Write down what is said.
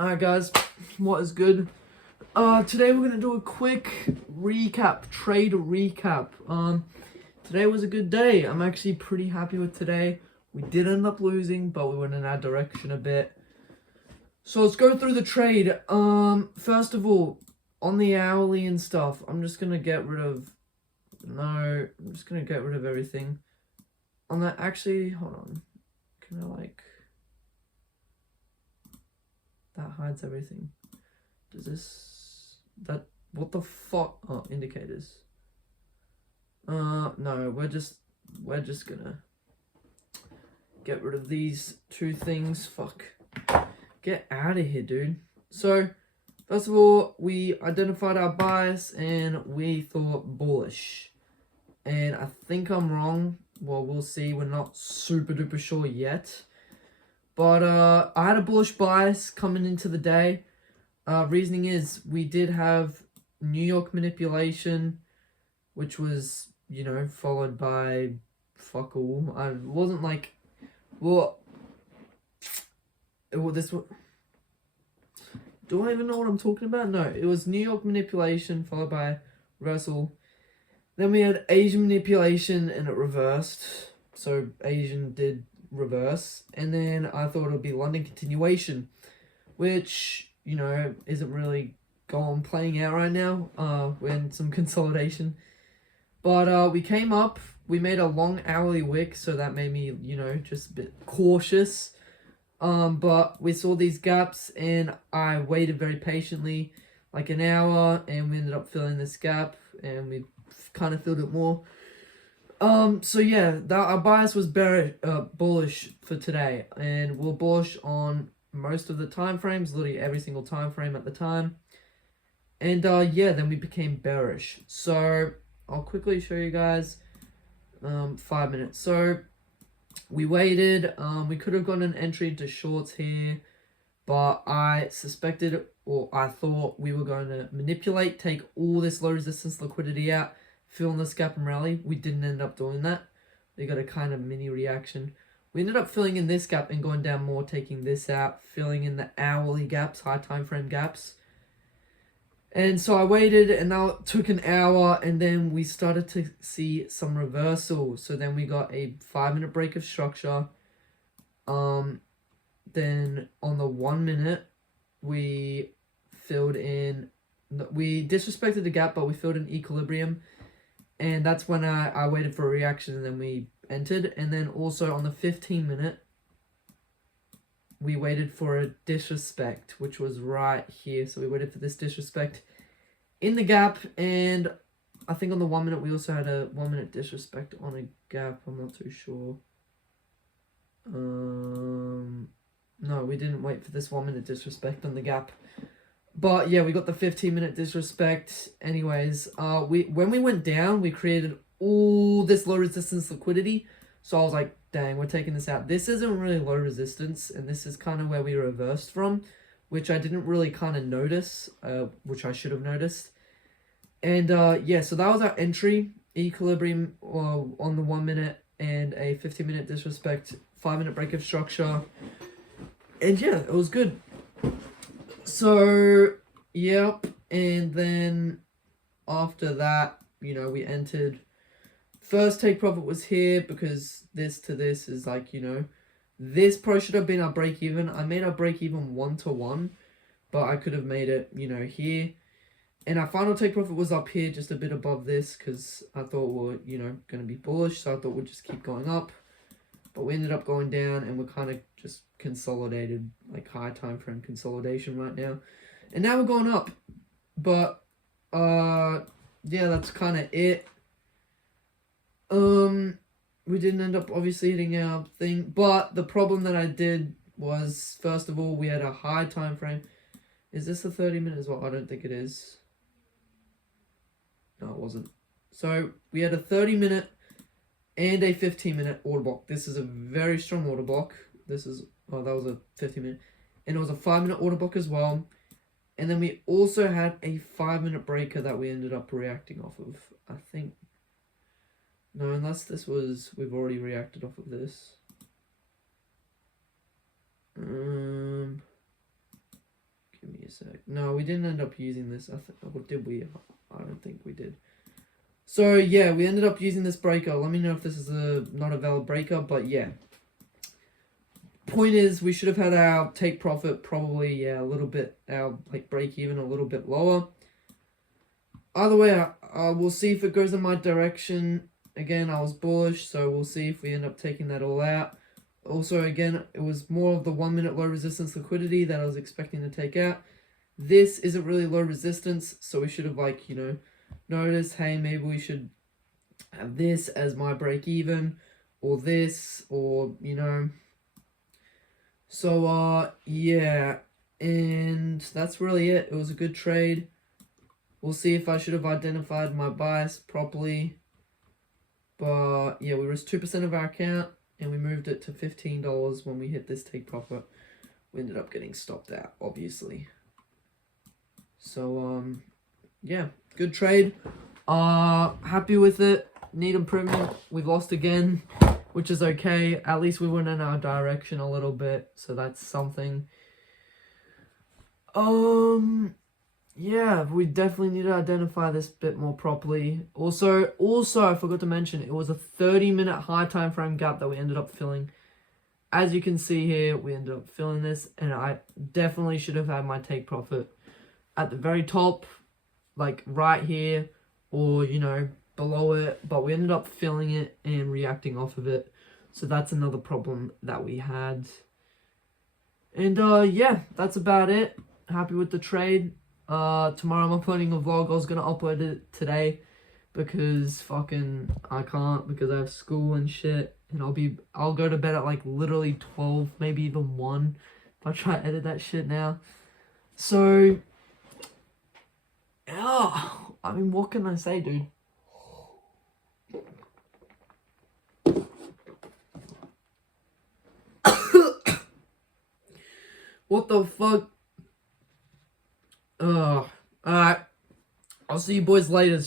Alright guys, what is good? Today we're gonna do a quick trade recap. Today was a good day. I'm actually pretty happy with today. We did end up losing, but we went in our direction a bit. So let's go through the trade. First of all, on the hourly and stuff, I'm just gonna get rid of everything. On that, actually, hold on. Can I that hides everything. What the fuck? Oh, indicators. No, we're just gonna get rid of these two things. Fuck. Get out of here, dude. So, first of all, we identified our bias and we thought bullish. And I think I'm wrong. Well, we'll see. We're not super duper sure yet. But I had a bullish bias coming into the day. Reasoning is we did have New York manipulation, which was, followed by fuck all. I wasn't like, well, this. Do I even know what I'm talking about? No, it was New York manipulation followed by reversal. Then we had Asian manipulation and it reversed. So Asian did reverse. And then I thought it would be London continuation, which, isn't really playing out right now. We're in some consolidation. But we came up, we made a long hourly wick, so that made me, just a bit cautious. But we saw these gaps and I waited very patiently, like an hour, and we ended up filling this gap and we kind of filled it more. So yeah, our bias was bullish for today, and we're bullish on most of the time frames, literally every single time frame at the time. And yeah, then we became bearish. So I'll quickly show you guys 5 minutes. So we waited. We could have gotten an entry into shorts here, but I suspected, or I thought we were going to manipulate, take all this low resistance liquidity out, fill in this gap and rally. We didn't end up doing that. We got a kind of mini reaction. We ended up filling in this gap and going down more, taking this out, filling in the hourly gaps, high time frame gaps. And so I waited, and now it took an hour, and then we started to see some reversal. So then we got a 5-minute break of structure. Then on the 1 minute, we filled in, we disrespected the gap, but we filled in equilibrium. And that's when I waited for a reaction, and then we entered. And then also on the 15-minute, we waited for a disrespect, which was right here. So we waited for this disrespect in the gap. And I think on the 1 minute, we also had a 1 minute disrespect on a gap. I'm not too sure. No, we didn't wait for this 1 minute disrespect on the gap. But yeah, we got the 15-minute disrespect. Anyways, when we went down, we created all this low resistance liquidity. So I was like, dang, we're taking this out. This isn't really low resistance, and this is kind of where we reversed from, which I didn't really kind of notice, which I should have noticed. And yeah, so that was our entry, equilibrium on the 1 minute, and a 15-minute disrespect, 5-minute break of structure. And yeah, it was good. So, yep, and then after that, we entered. First take profit was here because this to this is like, this probably should have been our break even. I made our break even 1-to-1, but I could have made it, here. And our final take profit was up here, just a bit above this, because I thought we were, going to be bullish, so I thought we'd just keep going up. But we ended up going down, and we're kind of just consolidated, like high time frame consolidation right now. And now we're going up. But, yeah, that's kind of it. We didn't end up obviously hitting our thing. But the problem that I did was, first of all, we had a high time frame. Is this a 30-minute as well? I don't think it is. No, it wasn't. So, we had a 30-minute and a 15-minute order block. This is a very strong order block. This is, that was a 15-minute. And it was a 5-minute order block as well. And then we also had a 5-minute breaker that we ended up reacting off of. I think, no, unless this was, we've already reacted off of this. a sec. No, we didn't end up using this. Or did we? I don't think we did. So yeah, we ended up using this breaker. Let me know if this is not a valid breaker, but yeah. Point is, we should have had our take profit probably a little bit, our like break even a little bit lower. Either way, we'll see if it goes in my direction. Again, I was bullish, so we'll see if we end up taking that all out. Also, again, it was more of the 1 minute low resistance liquidity that I was expecting to take out. This isn't really low resistance, so we should have noticed, hey, maybe we should have this as my break even, or this, or So yeah, and that's really it. It was a good trade. We'll see if I should have identified my bias properly. But yeah, we risked 2% of our account and we moved it to $15 when we hit this take profit. We ended up getting stopped out, obviously. So yeah, good trade. Happy with it. Need improvement. We've lost again, which is okay. At least we went in our direction a little bit, so that's something. Yeah, we definitely need to identify this bit more properly. Also, I forgot to mention, it was a 30-minute high time frame gap that we ended up filling. As you can see here, we ended up filling this, and I definitely should have had my take profit at the very top, like right here, or, below it, but we ended up filling it and reacting off of it. So that's another problem that we had. And, yeah, that's about it. Happy with the trade. Tomorrow I'm uploading a vlog. I was gonna upload it today because I can't because I have school and shit, and I'll go to bed at like literally 12, maybe even 1 if I try to edit that shit now. So yeah, I mean, what can I say, dude? What the fuck? Alright. I'll see you boys later.